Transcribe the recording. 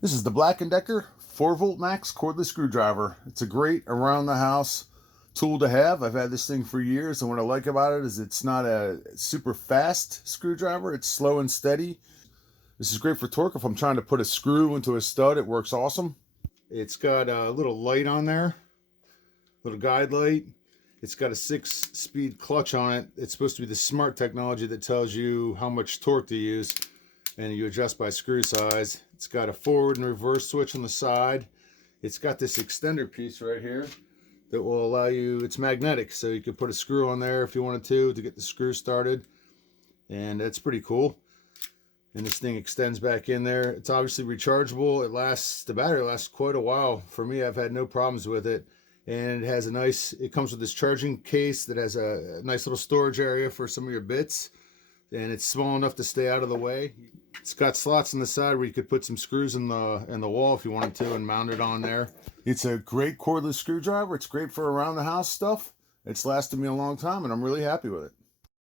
This is the Black+Decker 4-volt max cordless screwdriver. It's a great around the house tool to have. I've had this thing for years, and what I like about it is it's not a super fast screwdriver. It's slow and steady. This is great for torque. If I'm trying to put a screw into a stud, it works awesome. It's got a little light on there, little guide light. It's got a 6-speed clutch on it. It's supposed to be the smart technology that tells you how much torque to use, and you adjust by screw size. It's got a forward and reverse switch on the side. It's got this extender piece right here that will allow you, it's magnetic, so you could put a screw on there if you wanted to get the screw started, and that's pretty cool. And this thing extends back in there. It's obviously rechargeable. The battery lasts quite a while. For me, I've had no problems with it. And it comes with this charging case that has a nice little storage area for some of your bits. And it's small enough to stay out of the way. It's got slots on the side where you could put some screws in the wall if you wanted to and mount it on there. It's a great cordless screwdriver. It's great for around the house stuff. It's lasted me a long time, and I'm really happy with it.